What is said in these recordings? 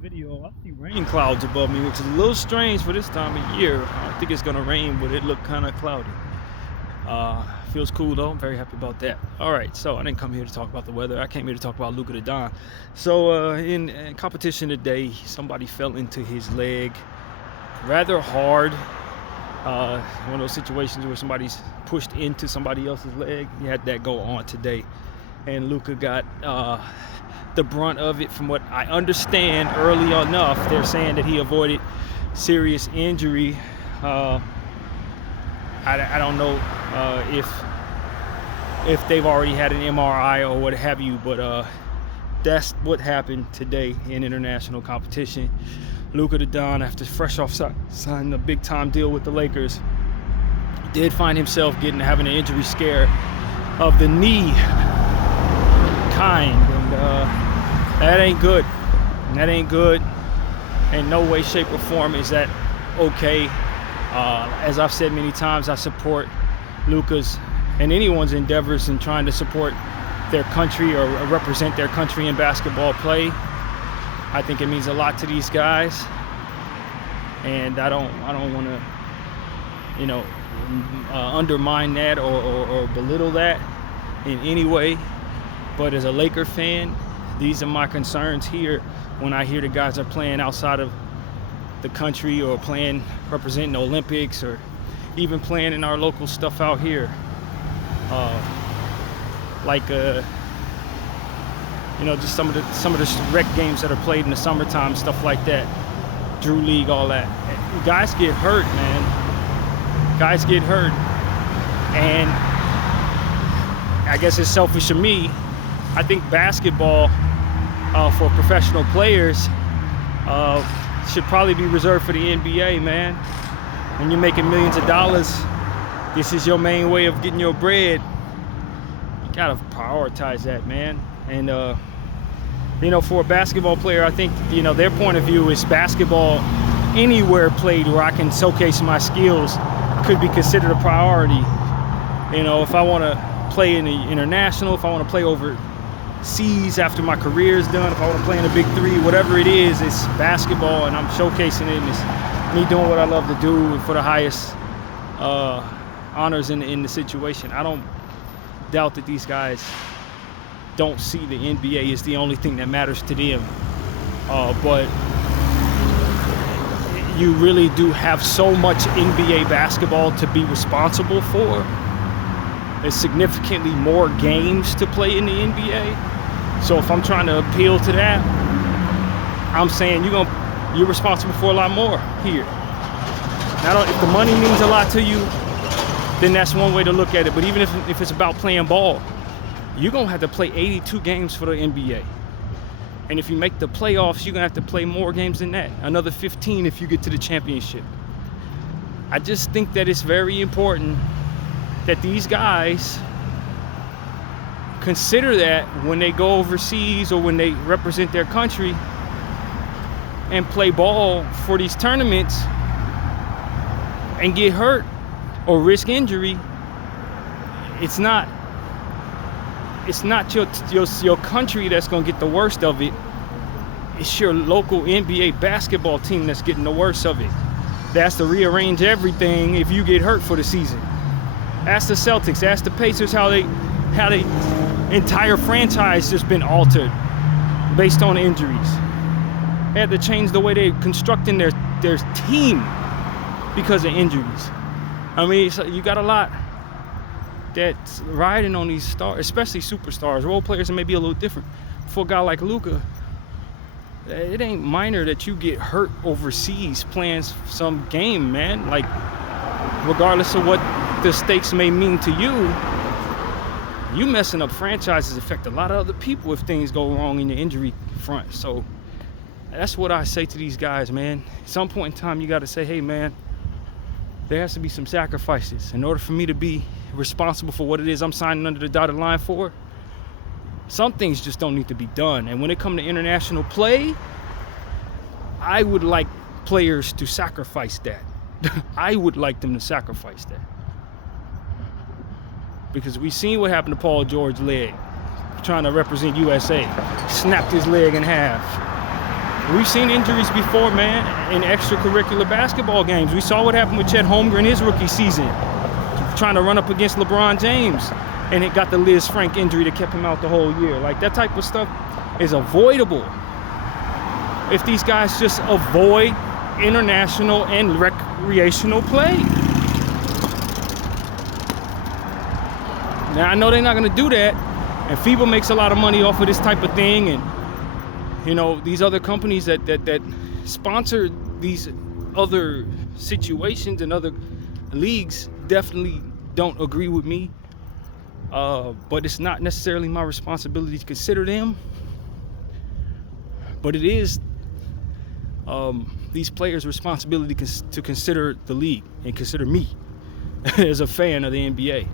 video, I see rain clouds above me, which is a little strange for this time of year. I don't think it's gonna rain, but it looked kind of cloudy. Feels cool though. I'm very happy about that. All right, so I didn't come here to talk about the weather. I came here to talk about Luka the Don. So in competition today, somebody fell into his leg rather hard. One of those situations where somebody's pushed into somebody else's leg. He had that go on today, and Luka got the brunt of it. From what I understand, early enough, they're saying that he avoided serious injury. I don't know if they've already had an MRI or what have you, but that's what happened today in international competition. Luka the Don, after fresh off signing a big time deal with the Lakers, did find himself having an injury scare of the knee kind, and that ain't good. That ain't good. In no way, shape, or form is that okay. As I've said many times, I support Luka's and anyone's endeavors in trying to support their country or represent their country in basketball play. I think it means a lot to these guys, and I don't want to, undermine that or belittle that in any way. But as a Laker fan, these are my concerns here when I hear the guys are playing outside of the country or playing representing the Olympics or even playing in our local stuff out here, just some of the rec games that are played in the summertime, stuff like that, Drew League, all that. Guys get hurt, man. Guys get hurt, and I guess it's selfish of me. I think basketball for professional players should probably be reserved for the NBA, man. When you're making millions of dollars, this is your main way of getting your bread. You gotta prioritize that, man. And for a basketball player, I think their point of view is basketball anywhere played where I can showcase my skills could be considered a priority. If I want to play in the international, if I want to play overseas after my career is done, if I want to play in the Big Three, whatever it is, it's basketball, and I'm showcasing it, and it's me doing what I love to do for the highest honors in the situation. I don't doubt that these guys don't see the NBA as the only thing that matters to them, but you really do have so much NBA basketball to be responsible for. There's significantly more games to play in the NBA. So if I'm trying to appeal to that, I'm saying you're responsible for a lot more here. Now, if the money means a lot to you, then that's one way to look at it. But even if it's about playing ball, you're going to have to play 82 games for the NBA. And if you make the playoffs, you're going to have to play more games than that. Another 15 if you get to the championship. I just think that it's very important that these guys consider that when they go overseas or when they represent their country and play ball for these tournaments and get hurt or risk injury. It's not your country that's going to get the worst of it. It's your local NBA basketball team that's getting the worst of it. That's to rearrange everything if you get hurt for the season. Ask the Celtics, ask the Pacers how they entire franchise just been altered based on injuries. They had to change the way they're constructing their team because of injuries. I mean, so you got a lot that's riding on these stars, especially superstars. Role players may be a little different. For a guy like Luka, it ain't minor that you get hurt overseas playing some game, man. Like, regardless of what the stakes may mean to you messing up franchises affect a lot of other people if things go wrong in the injury front. So that's what I say to these guys, man. At some point in time, you got to say, hey, man, there has to be some sacrifices in order for me to be responsible for what it is I'm signing under the dotted line for. Some things just don't need to be done. And when it comes to international play, I would like players to sacrifice that. I would like them to sacrifice that. Because we seen what happened to Paul George's leg, trying to represent USA. Snapped his leg in half. We've seen injuries before, man, in extracurricular basketball games. We saw what happened with Chet Holmgren his rookie season, trying to run up against LeBron James, and it got the Liz Frank injury that kept him out the whole year. Like, that type of stuff is avoidable if these guys just avoid international and recreational play. Now, I know they're not going to do that, and FIBA makes a lot of money off of this type of thing, and you know, these other companies that sponsor these other situations and other leagues definitely don't agree with me. But it's not necessarily my responsibility to consider them. But it is these players' responsibility to consider the league and consider me as a fan of the NBA,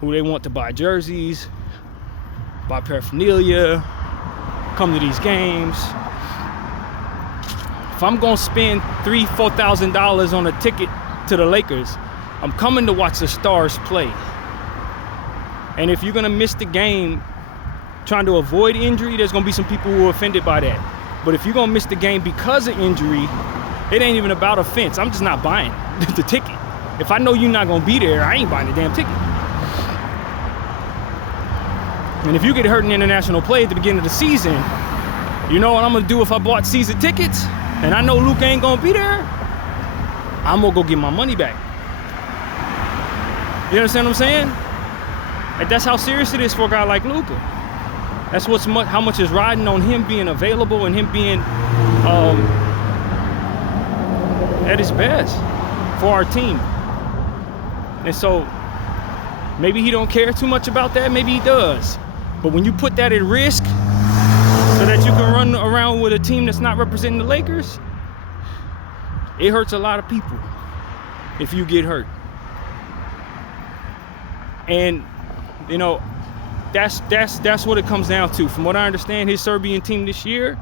who they want to buy jerseys, buy paraphernalia, come to these games. If I'm gonna spend $3,000-$4,000 on a ticket to the Lakers, I'm coming to watch the stars play. And if you're gonna miss the game trying to avoid injury, there's gonna be some people who are offended by that. But if you're gonna miss the game because of injury, it ain't even about offense. I'm just not buying the ticket. If I know you're not gonna be there, I ain't buying the damn ticket. And if you get hurt in international play at the beginning of the season, you know what I'm gonna do if I bought season tickets and I know Luka ain't gonna be there? I'm gonna go get my money back. You understand what I'm saying? Like, that's how serious it is for a guy like Luka. That's how much is riding on him being available and him being at his best for our team. And so maybe he don't care too much about that, maybe he does. But when you put that at risk so that you can run around with a team that's not representing the Lakers, it hurts a lot of people if you get hurt. And you know, that's what it comes down to. From what I understand, his Serbian team this year,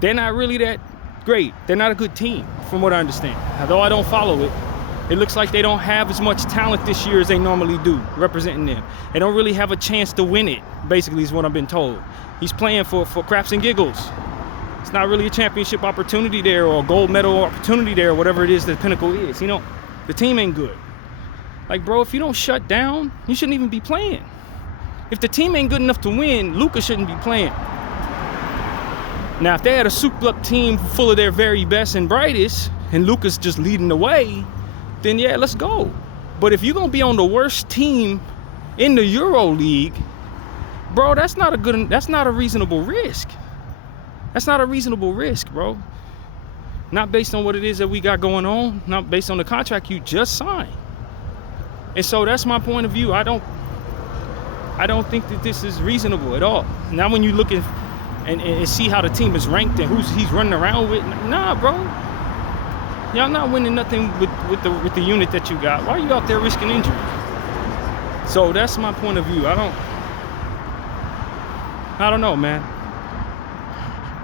they're not really that great. They're not a good team, from what I understand. Although I don't follow it, it looks like they don't have as much talent this year as they normally do, representing them. They don't really have a chance to win it, basically, is what I've been told. He's playing for craps and giggles. It's not really a championship opportunity there or a gold medal opportunity there, or whatever it is that Pinnacle is. You know, the team ain't good. Like, bro, if you don't shut down, you shouldn't even be playing. If the team ain't good enough to win, Luka shouldn't be playing. Now, if they had a souped-up team full of their very best and brightest, and Luka's just leading the way, then yeah, let's go. But if you're gonna be on the worst team in the Euro League, bro, that's not a reasonable risk. That's not a reasonable risk, bro. Not based on what it is that we got going on, not based on the contract you just signed. And so that's my point of view. I don't think that this is reasonable at all. Now when you look at and see how the team is ranked and who's he's running around with, nah, bro. Y'all not winning nothing with the unit that you got. Why are you out there risking injury? So that's my point of view. I don't know, man.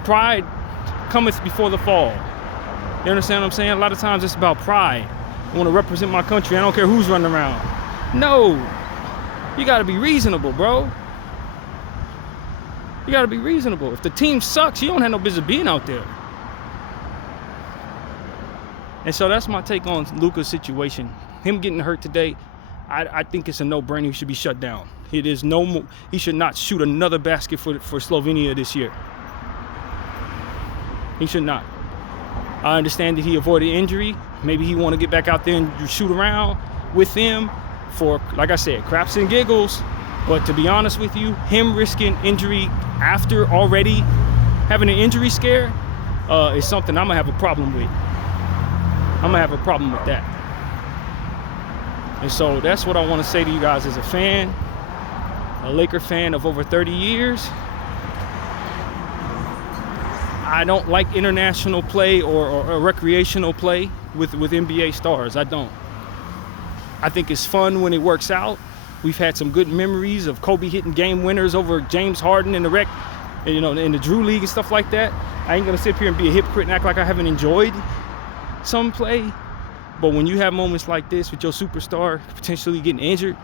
Pride cometh before the fall. You understand what I'm saying? A lot of times it's about pride. I want to represent my country. I don't care who's running around. No. You got to be reasonable, bro. You got to be reasonable. If the team sucks, you don't have no business being out there. And so that's my take on Luka's situation. Him getting hurt today, I think it's a no-brainer. He should be shut down. He should not shoot another basket for Slovenia this year. He should not. I understand that he avoided injury. Maybe he want to get back out there and shoot around with them for, like I said, craps and giggles. But to be honest with you, him risking injury after already having an injury scare is something I'm going to have a problem with. I'm going to have a problem with that. And so that's what I want to say to you guys as a fan, a Laker fan of over 30 years. I don't like international play or recreational play with NBA stars. I don't. I think it's fun when it works out. We've had some good memories of Kobe hitting game winners over James Harden in the Drew League and stuff like that. I ain't gonna sit here and be a hypocrite and act like I haven't enjoyed some play. But when you have moments like this with your superstar potentially getting injured,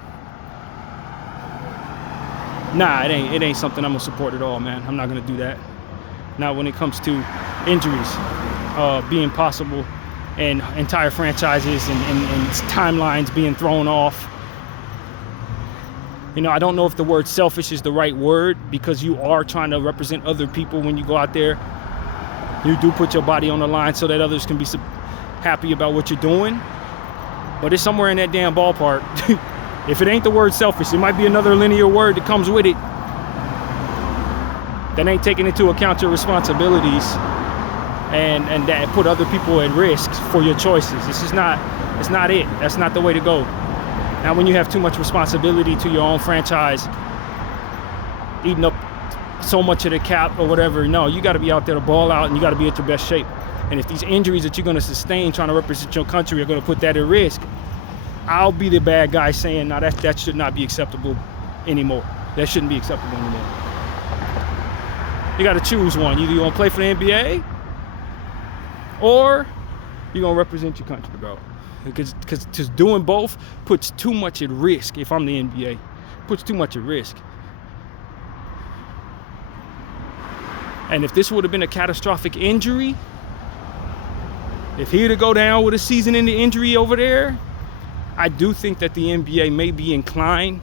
nah, it ain't something I'm gonna support at all, man. I'm not gonna do that. Not when it comes to injuries being possible, and entire franchises and timelines being thrown off. You know, I don't know if the word selfish is the right word, because you are trying to represent other people when you go out there. You do put your body on the line so that others can be happy about what you're doing. But it's somewhere in that damn ballpark. If it ain't the word selfish, it might be another linear word that comes with it that ain't taking into account your responsibilities and that put other people at risk for your choices. It's just not, it's not it. That's not the way to go. Now, when you have too much responsibility to your own franchise, eating up so much of the cap or whatever, no, you got to be out there to ball out, and you got to be at your best shape. And if these injuries that you're going to sustain trying to represent your country are going to put that at risk, I'll be the bad guy saying, no, that should not be acceptable anymore. That shouldn't be acceptable anymore. You got to choose one. Either you're going to play for the NBA or you're going to represent your country, bro. Because just doing both puts too much at risk. If I'm the NBA, puts too much at risk. And if this would have been a catastrophic injury, if he were to go down with a season-ending injury over there, I do think that the NBA may be inclined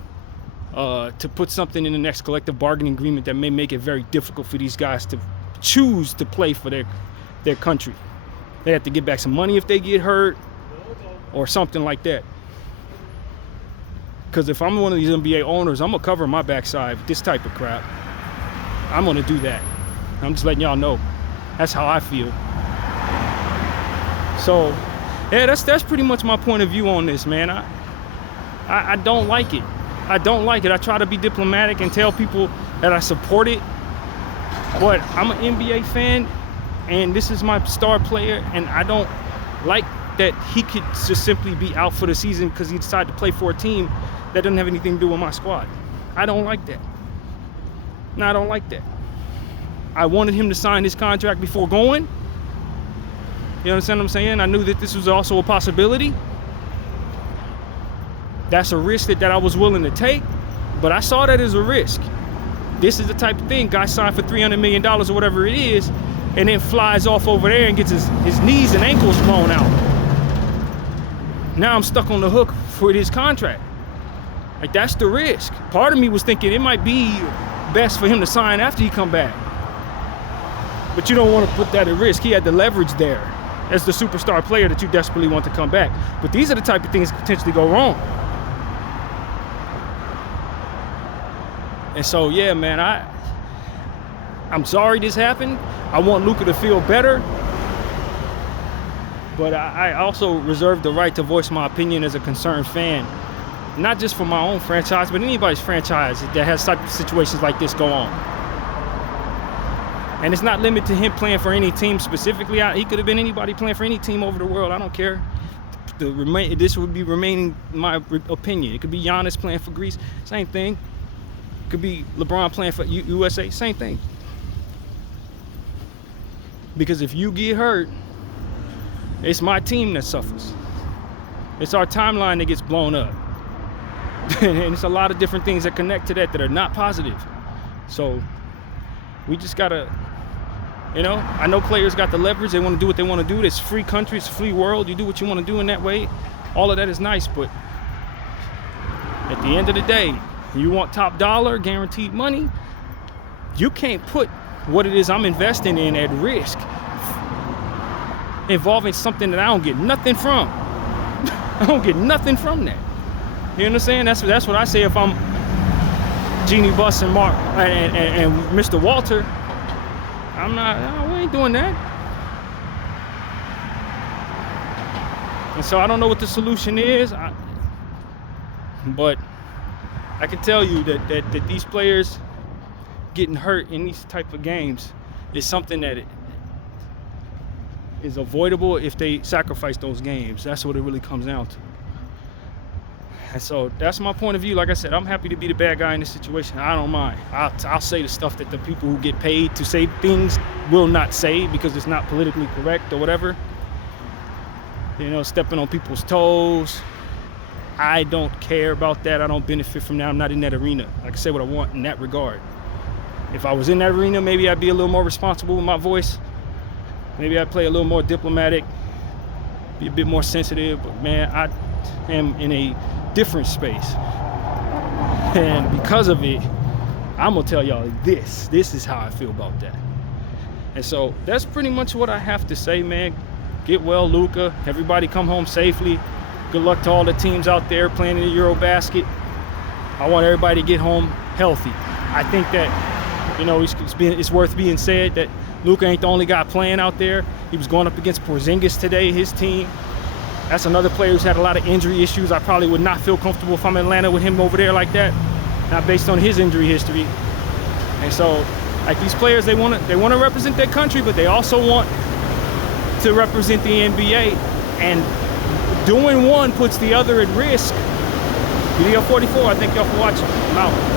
to put something in the next collective bargaining agreement that may make it very difficult for these guys to choose to play for their country. They have to get back some money if they get hurt, or something like that. Because if I'm one of these NBA owners, I'm gonna cover my backside with this type of crap. I'm gonna do that. I'm just letting y'all know. That's how I feel. So, yeah, that's pretty much my point of view on this, man. I don't like it. I don't like it. I try to be diplomatic and tell people that I support it. But I'm an NBA fan, and this is my star player, and I don't like that he could just simply be out for the season because he decided to play for a team that doesn't have anything to do with my squad. I don't like that. No, I don't like that. I wanted him to sign his contract before going. You understand what I'm saying? I knew that this was also a possibility. That's a risk that I was willing to take, but I saw that as a risk. This is the type of thing, guy signed for $300 million or whatever it is, and then flies off over there and gets his knees and ankles blown out. Now I'm stuck on the hook for his contract. Like, that's the risk. Part of me was thinking it might be best for him to sign after he come back. But you don't want to put that at risk. He had the leverage there as the superstar player that you desperately want to come back. But these are the type of things that potentially go wrong. And so, yeah, man, I'm sorry this happened. I want Luka to feel better. But I also reserve the right to voice my opinion as a concerned fan. Not just for my own franchise, but anybody's franchise that has type of situations like this go on. And it's not limited to him playing for any team specifically. He could have been anybody playing for any team over the world. I don't care. This would be remaining my opinion. It could be Giannis playing for Greece, same thing. It could be LeBron playing for USA, same thing. Because if you get hurt, it's my team that suffers. It's our timeline that gets blown up. And it's a lot of different things that connect to that are not positive. So we just gotta, I know players got the leverage. They want to do what they want to do. It's a free country. It's a free world. You do what you want to do in that way. All of that is nice. But at the end of the day, you want top dollar, guaranteed money. You can't put what it is I'm investing in at risk, involving something that I don't get nothing from. I don't get nothing from that. You understand? That's what I say if I'm Jeannie Buss and Mark and Mr. Walter. I'm not. No, we ain't doing that. And so I don't know what the solution is. But I can tell you that these players getting hurt in these type of games is something that is avoidable if they sacrifice those games. That's what it really comes down to. And so that's my point of view. Like I said, I'm happy to be the bad guy in this situation. I don't mind. I'll say the stuff that the people who get paid to say things will not say because it's not politically correct or whatever. Stepping on people's toes. I don't care about that. I don't benefit from that. I'm not in that arena. I can say what I want in that regard. If I was in that arena, maybe I'd be a little more responsible with my voice. Maybe I play a little more diplomatic, be a bit more sensitive, but man, I am in a different space. And because of it, I'm gonna tell y'all this is how I feel about that. And so that's pretty much what I have to say, man. Get well, Luka. Everybody come home safely. Good luck to all the teams out there playing in the Eurobasket. I want everybody to get home healthy. I think that, you know, it's worth being said that Luka ain't the only guy playing out there. He was going up against Porzingis today, his team. That's another player who's had a lot of injury issues. I probably would not feel comfortable if I'm in Atlanta with him over there like that, not based on his injury history. And so, like, these players, they want to represent their country, but they also want to represent the NBA. And doing one puts the other at risk. Video 44, I thank y'all for watching. I'm out.